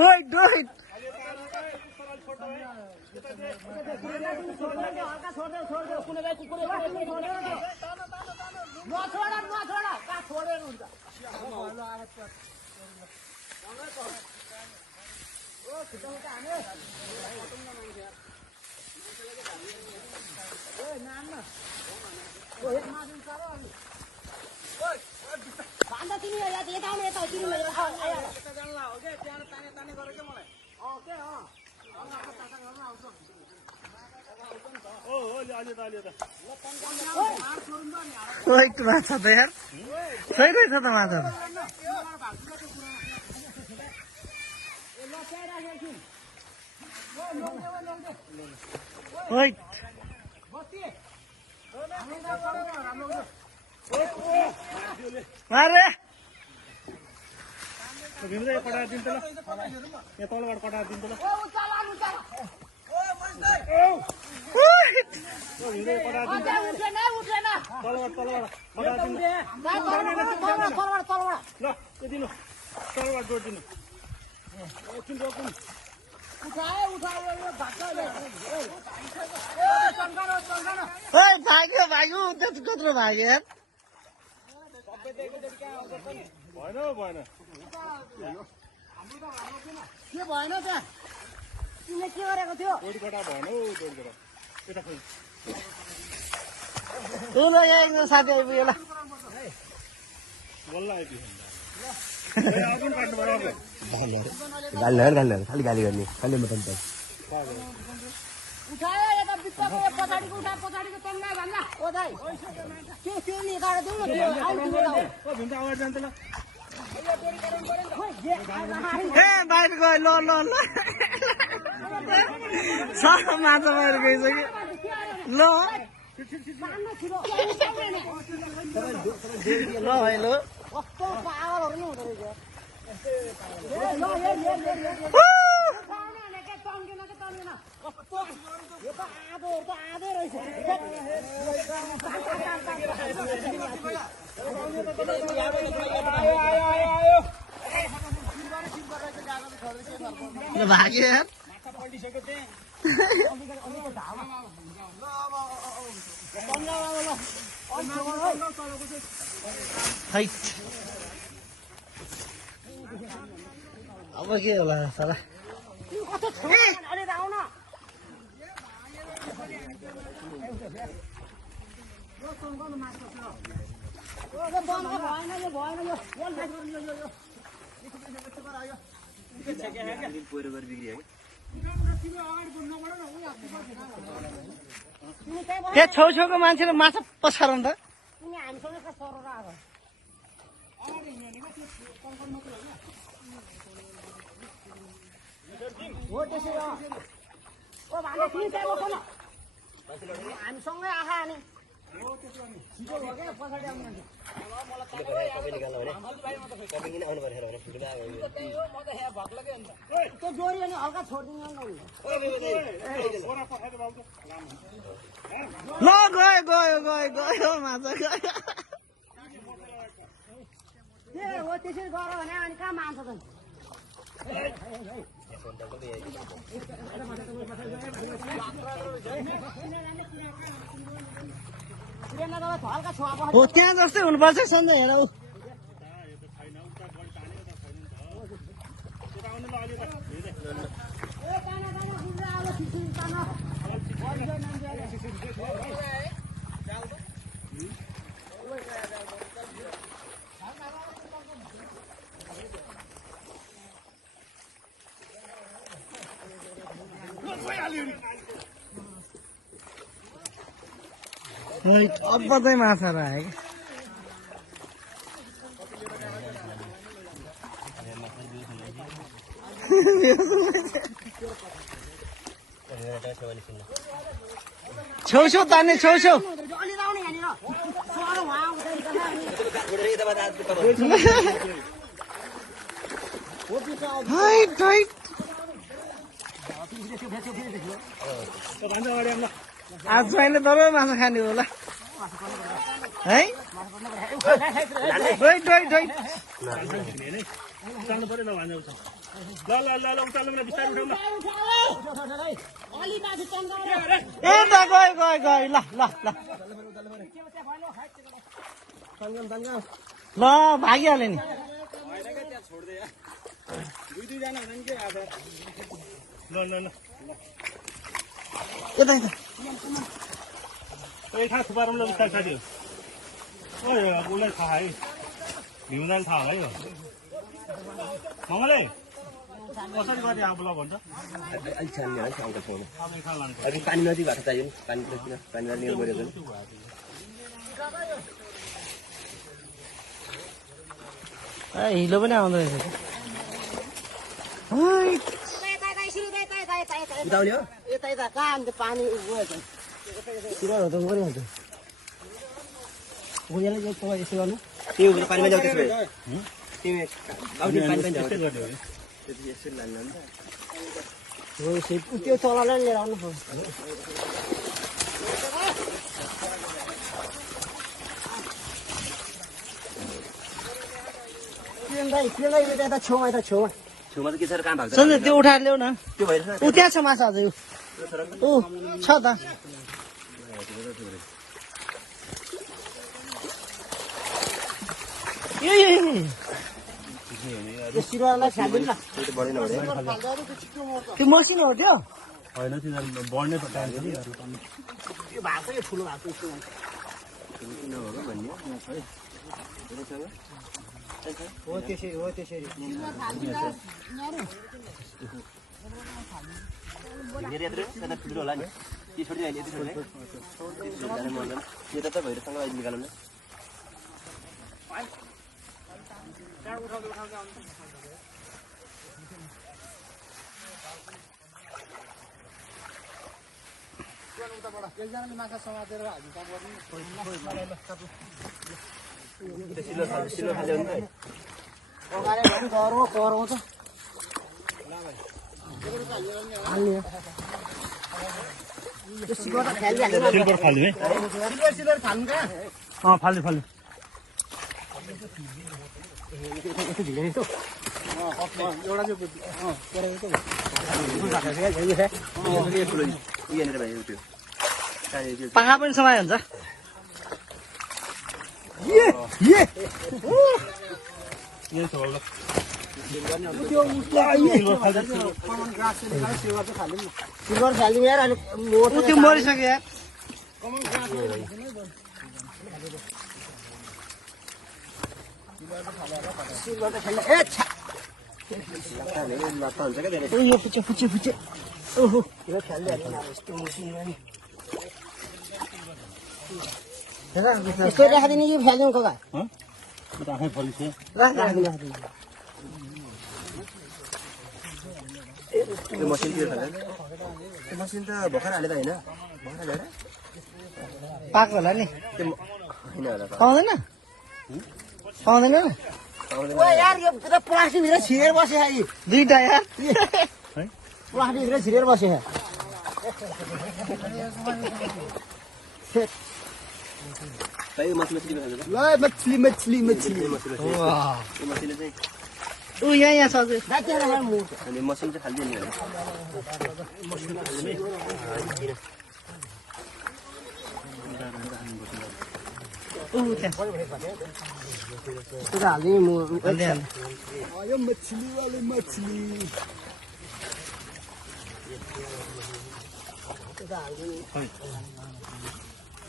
Wait, wait. Wait, माछा त यार सही रहेछ त माछा त Wait. Mare. Bimre pada din tala. Ya tol wad pada din tala. Bimre pada din. Uthena. Tol wad pada din. Tol wad. Lo, edino. Tol wad jod dinu. Kin rokum. उठाए ये भाग्यो ले ए चंगानो ओए भाग्यो त्यति कत्रो भाग्यो यार सबै देखि देखि क्या आउँछ नि भएन के भएन त तिमीले के गरेको थियो दोडगटा भएन दोडगटा यता खोइ ल यहाँ साथी आइपुग्यो ल बल्ल आइपुग्यो गाली खाली गाली गर्ने खाली मटन त उठाए यता बित्ताको पछाडीको उठा पछाडीको तङ्गा भन्ला ओ दाइ त्यो निकालेर दिउ न त्यो ओ भिन्दा आवाज जान्छ ल ए बाहिर गयो ल सानो माछा बाहिर गइसक्यो ल ल हेलो कस्तो पागलहरु नि हुँदो रहेछ भाग्यो यार अब के होला साला त्यहाँ छेउछेउको मान्छेले माछा पछार नि त हो त्यसै ओ भाले तिमी चाहिँ लोकन हामीसँगै आखा अनि हो त्यसो अनि छिटो हो के पछाडी आउनु मान्छे मलाई कपी निकाल्नु भने कपी किन आउनु पर्छ भने छिटो आयो म त यहाँ भक्लकै हुन्छ त्यो जोरी अनि हल्का छोड्दिनु न ओरा पठाइदे बाबु ल गयो माछा गयो ए हो त्यसरी गर भने अनि कहाँ मान्छ त हो त्यहाँ जस्तै हुनुपर्छ सन्जय हेर अब चाहिँ माछा राखेको छेउछेउ तान्ने छेउछेउ आज अहिले दबाई माछा खाने होला है डोइ डोइ डोइ उचाल्नु पर्यो नभने उचाल्नु ल उचाल्नु न बिस्तारै उठाउनु ए त गयो गयो गयो ल ल ल ल भागिहाल्यो नि ल यता यता ए खा थुपारौँ ल बिस्तारै साथी ओ उसलाई थाहा है भ्युनाले थाहा है मङ्गलै कसरी गरे अब ल भन्छ अलिक छान्ने है अङ्कल पाउनु अब एक खान लान्छ अब पानी नजिक भएको चाहियो नि पानी किन पानी निकाल्नु पऱ्यो हिलो पनि आउँदो रहेछ उताउने हो यता यता कहाँ अन्त पानी गयो सिरहरू त गरिहाल्छ गोयालाई यसो गर्नु त्यो पानीमा जाऊ त्यसो भए तिमी पानी पनि जाऊ यसरी लान्न त्यो चलालाई लिएर आउनु यता छेउमा यता छेउमा छेउमा त के छ काम भएको सन्जय त्यो उठाएर ल्याउ न त्यो भइरहेछ ऊ त्यहाँ छ माछा अझै ऊ छ त यो सिरुवालाई खाँदैन त्यो बढेन भने त्यो मसिनो हो त्यो होइन तिनीहरू बढ्नै टाइम छ नि यो भएको यो ठुलो भएको नभएको भन्ने हो त्यसरी हो त्यसरी ठुलो होला नि ती छोडी अहिले यति छोड्ने यता त भैरसँग अहिले निकाल्नु एकजनाले माछा समातेर सिलो खाले हुन्छ कराउँछ सिल्भर फाल्यो है सिल्भर फाल्नु कहाँ अँ फाल्यो फाल्यो पाखा पनि समायो हुन्छ यही छ होला सिल्भर फाल्नु यार अहिले त्यो मरिसक्यो यार यो फुच्चे फुच्चे फुच्चे ओहो यो यस्तो मसिनो नि यसो राखिदिने कि फ्याल्नु कगा म त आफै फलिसकेँ राखिदिनु त्यो मसिन के खाले त्यो मसिन त भर्खर हाले त हैन भर्खर हालेर पाएको होला नि त्यो हैन होला पाउँदैन पाउँदैन ओ यार यो त प्लास्टिक भित्र छिरेर बस्यो है दुईटा यार प्लास्टिक भित्र छिरेर बस्यो यो मसिन चाहिँ ल मछली मछली मछली वाह यो मसिन चाहिँ ऊ यहाँ छ अझै अनि मसिन चाहिँ खाल्दैन नि यो मछली वाले मछली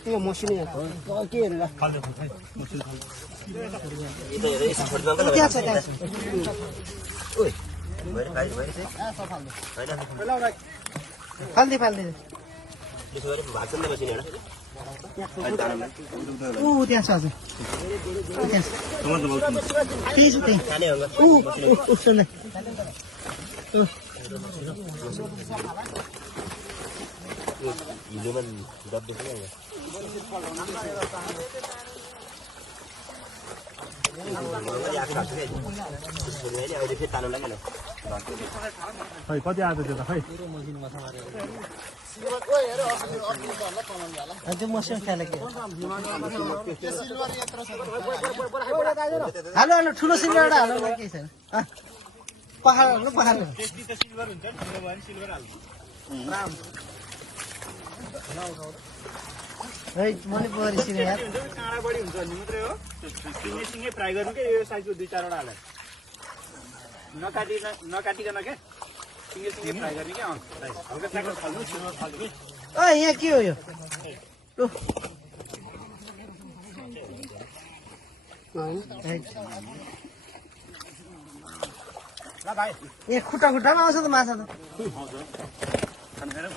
त्यो मसिनो के हेरेर त्यहाँ छ त्यहाँ फाल्दै फाल्दै ऊ त्यहाँ छ अझै त्यही छ त्यही ऊ सुन हिलोमा डब्बे पनि खै कति आएको त्यो त खै त्यो मसिनो खेले के हालो हालो ठुलो सिल्भर एउटा हाल्नु केही छैन पखाल हाल्नु पखाल त्यति त सिल्भर हुन्छ नि ठुलो भयो भने सिल्भर हाल्नु है मैले परि सिने यार काँडा बढी हुन्छ नि मात्रै हो सिङ्गे सिङ्गे फ्राई गर्नु के यो साइजको 2-4 वटा हालेर नकाटिकन के सिङ्गे सिङ्गे फ्राई गर्ने के हल्का ट्याक्टर फाल्नु सिल्भर फाल्नु कि यहाँ के हो यो लु ल भाइ यहाँ खुट्टा खुट्टामा आउँछ त माछा त खानु खाएर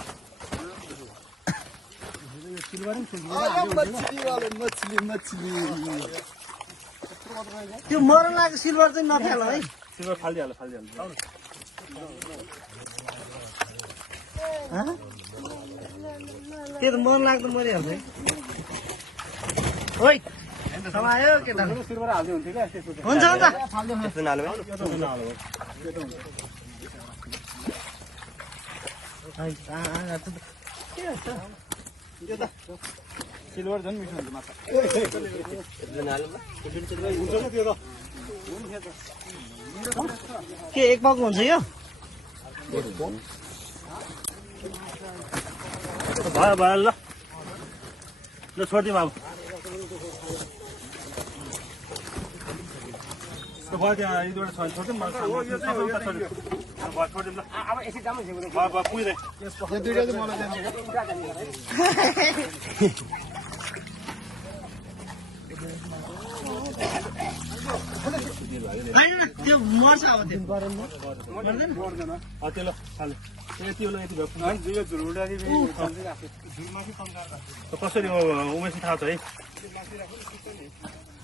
त्यो मर्न लागेको सिल्भर चाहिँ नफाल है सिल्भर फालिदिइहाल्नु त्यो त मर्न लाग्दो मरिहाल्छ है ओइ समायो केटा सिल्भर हाल्दै हुन्थ्यो क्या त्यसको हुन्छ हुन्छ सिल्भर झन् मिठो हुन्छ माछा के एक पाउको हुन्छ यो भयो भयो ल छोडिदिउँ अब भयो त्यहाँ एक दुईवटा छ छोडिदिउँ छोडिदिउँ ल अब यसै जाम भयो पुग्दै त्यो मर्छ अब त्यो त्यो ल हाल्यो यति होला यति भयो कसरी हो उमेसी थाहा छ है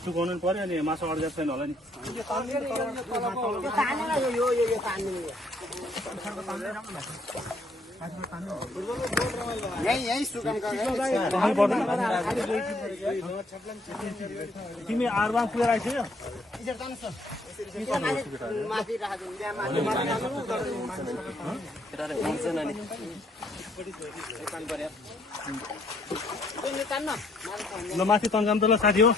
सुकाउनु पनि पर्यो अनि माछा अड्जाएको छैन होला नि तिमी आरबाङ पुगेर आइसक्यो ल माथि तन्जाम त ल साथी हो